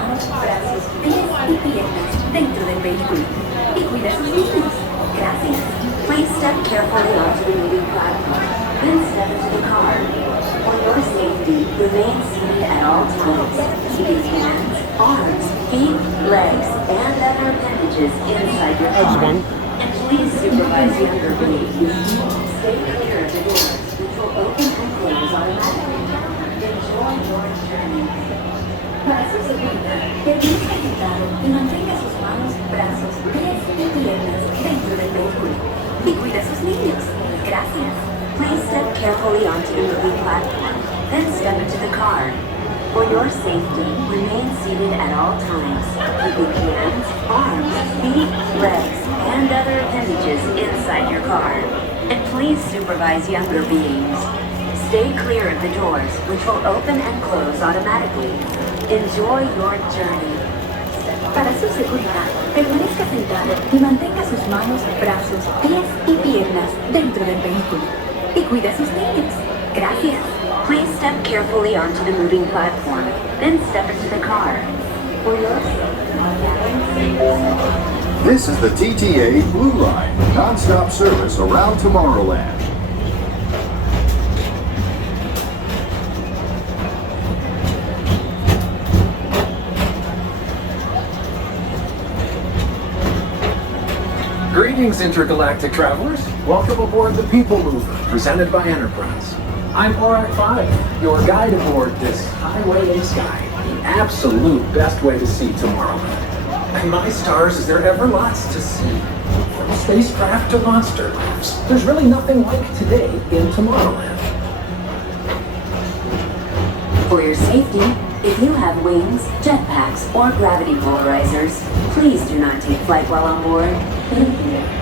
manos, brazos, pies y piernas dentro del vehículo. Y cuida a sus niños. Gracias. Please step carefully onto the moving platform, then step into the car. For your safety, remain seated at all times, keeping hands, arms, feet, legs, and other appendages inside your car. And please supervise younger babies. Stay clear of the doors, which will open and close automatically. Enjoy your journey. Para su seguridad, permanezca sentado y mantenga sus manos, brazos, pies y piernas dentro del vehículo. Y cuida a sus niños. Gracias. Please step carefully onto the moving platform, then step into the car. For your safety, remain seated at all times, keeping hands, arms, feet, legs, and other appendages inside your car. And please supervise younger beings. Stay clear of the doors, which will open and close automatically. Enjoy your journey. Para su seguridad, permanezca sentado y mantenga sus manos, brazos, pies y piernas dentro del vehículo. Y cuida a sus niños. Gracias. Please step carefully onto the moving platform, then step into the car. For your safety. This is the TTA Blue Line, non-stop service around Tomorrowland. Greetings, intergalactic travelers. Welcome aboard the PeopleMover, presented by Enterprise. I'm RX-5, your guide aboard this highway in the sky, the absolute best way to see Tomorrowland. And my stars, is there ever lots to see? From spacecraft to monster crafts, there's really nothing like today in Tomorrowland. For your safety, if you have wings, jetpacks, or gravity polarizers, please do not take flight while on board. Thank you.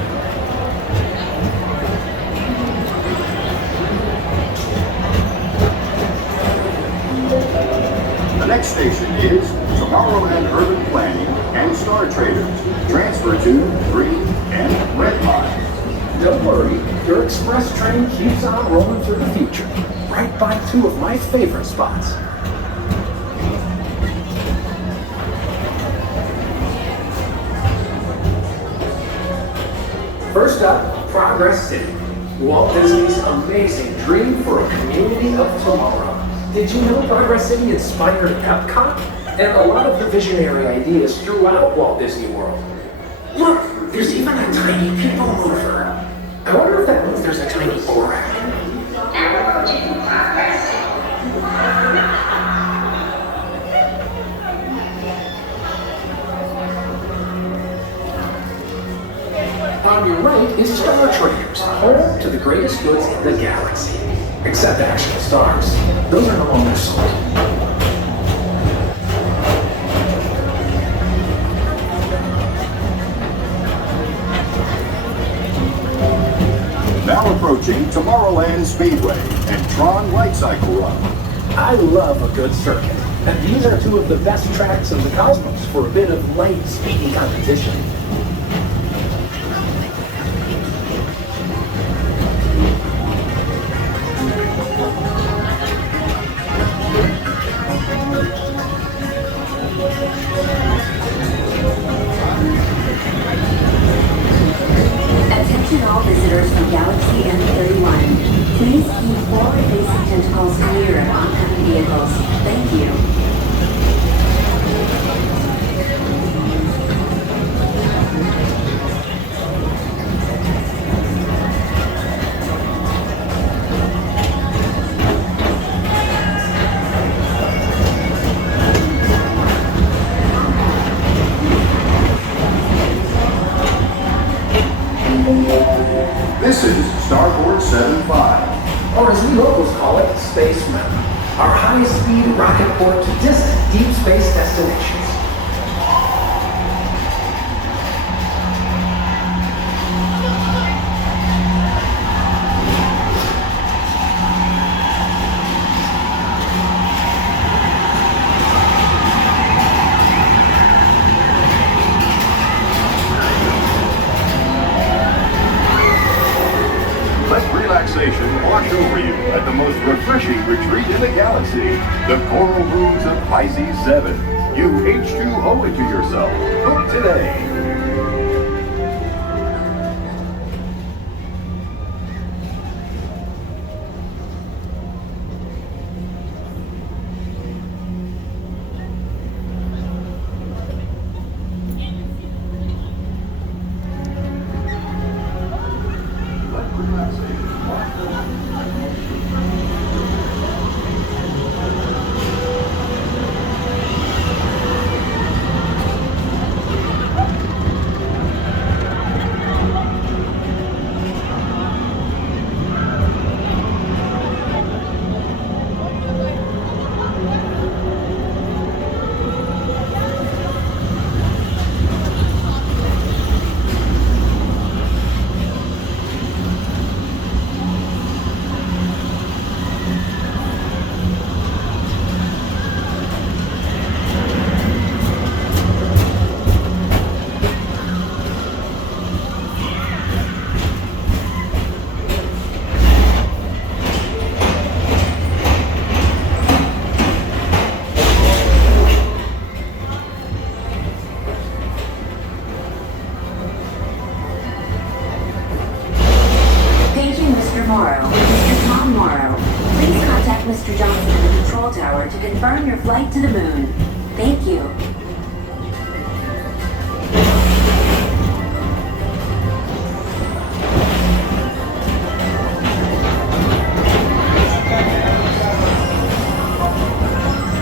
The next station is Tomorrowland Urban Planning and Star Traders. Transfer to green and red lines. Don't worry, your express train keeps on rolling through the future, right by two of my favorite spots. First up, Progress City, Walt Disney's amazing dream for a community of tomorrow. Did you know Progress City inspired Epcot and a lot of the visionary ideas throughout Walt Disney World? Look, there's even a tiny PeopleMover. I wonder if that means there's a tiny Korak. On your right is Star Traders, home to the greatest goods in the galaxy. Except actual stars. Those are no longer sold. Now approaching Tomorrowland Speedway and Tron Light Cycle Run. I love a good circuit, and these are two of the best tracks in the cosmos for a bit of light, speedy competition. Attention all visitors from Galaxy S21. Please keep forward-facing tentacles clear of oncoming vehicles. Thank you. This is Starboard 75. Or as we locals call it, Space Mountain. Our high-speed rocket port to distant deep space destinations. Relaxation wash over you at the most refreshing retreat in the galaxy, the Coral Rooms of Pisces 7. You H2O it to yourself. Book today. Mr. Johnson in the control tower to confirm your flight to the moon. Thank you.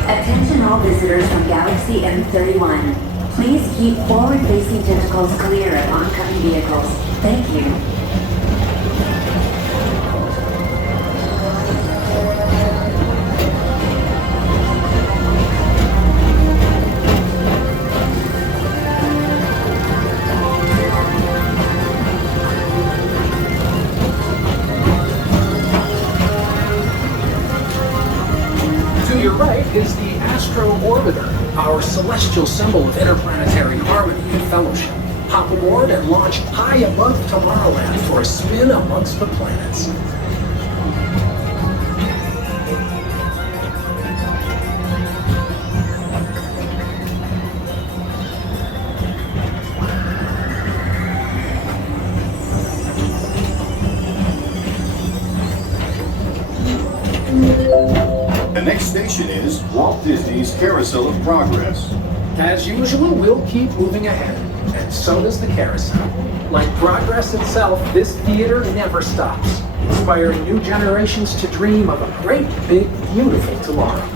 Attention all visitors from Galaxy M31. Please keep forward-facing tentacles clear of oncoming vehicles. Thank you. To your right is the Astro Orbiter, our celestial symbol of interplanetary harmony and fellowship. Hop aboard and launch high above Tomorrowland for a spin amongst the planets. The next station is Walt Disney's Carousel of Progress. As usual, we'll keep moving ahead, and so does the carousel. Like progress itself, this theater never stops, inspiring new generations to dream of a great, big, beautiful tomorrow.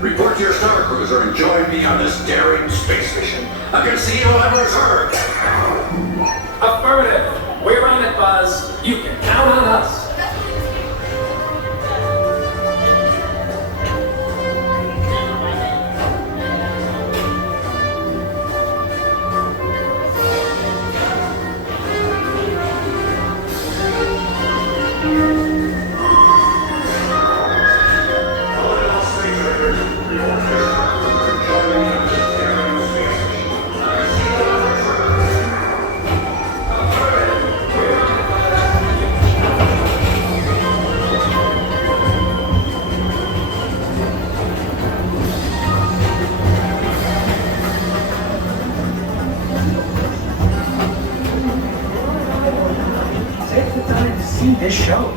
Report to your star cruiser and join me on this daring space mission against the evil Emperor's herd. Affirmative. We're on it, Buzz. You can count on us. See this show.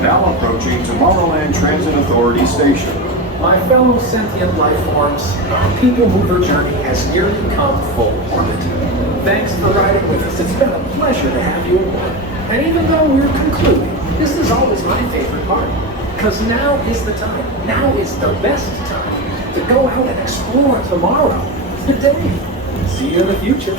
Now approaching Tomorrowland Transit Authority Station. My fellow sentient life forms, our People Mover journey has nearly come full orbit. Thanks for riding with us. It's been a pleasure to have you aboard. And even though we're concluding, this is always my favorite part. Because now is the time. Now is the best time to go out and explore tomorrow. Today. See you in the future.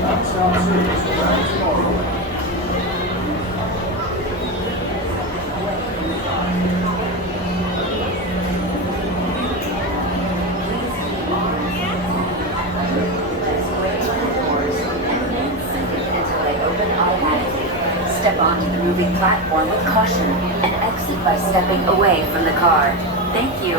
Non-stop service around Tomorrowland. Step onto the moving platform with caution and exit by stepping away from the car. Thank you.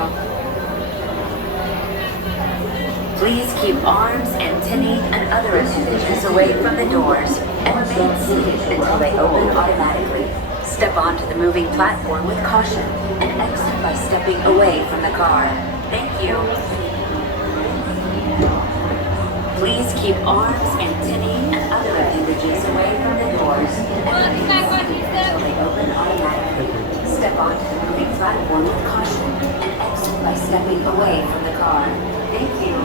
Please keep arms, antennae, and other appendages away from the doors and remain seated until they open automatically. Step onto the moving platform with caution and exit by stepping away from the car. Thank you. Please keep arms, antennae, and other appendages away from the doors and remain seated until they open automatically. Step onto the moving platform with caution and exit by stepping away from the car. Thank you.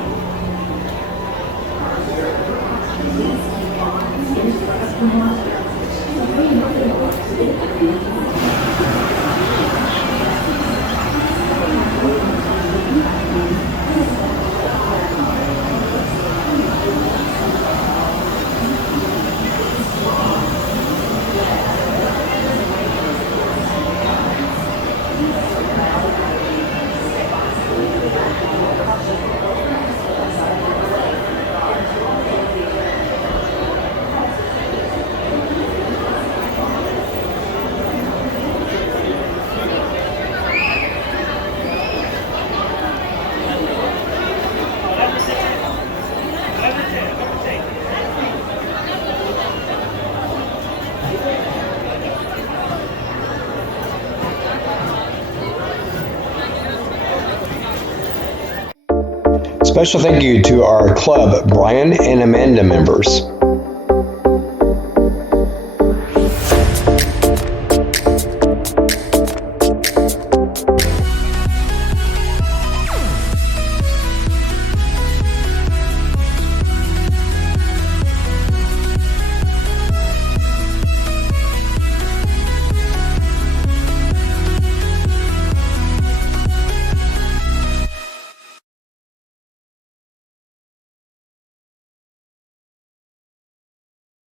Please keep arms, Special thank you to our club Brian and Amanda members.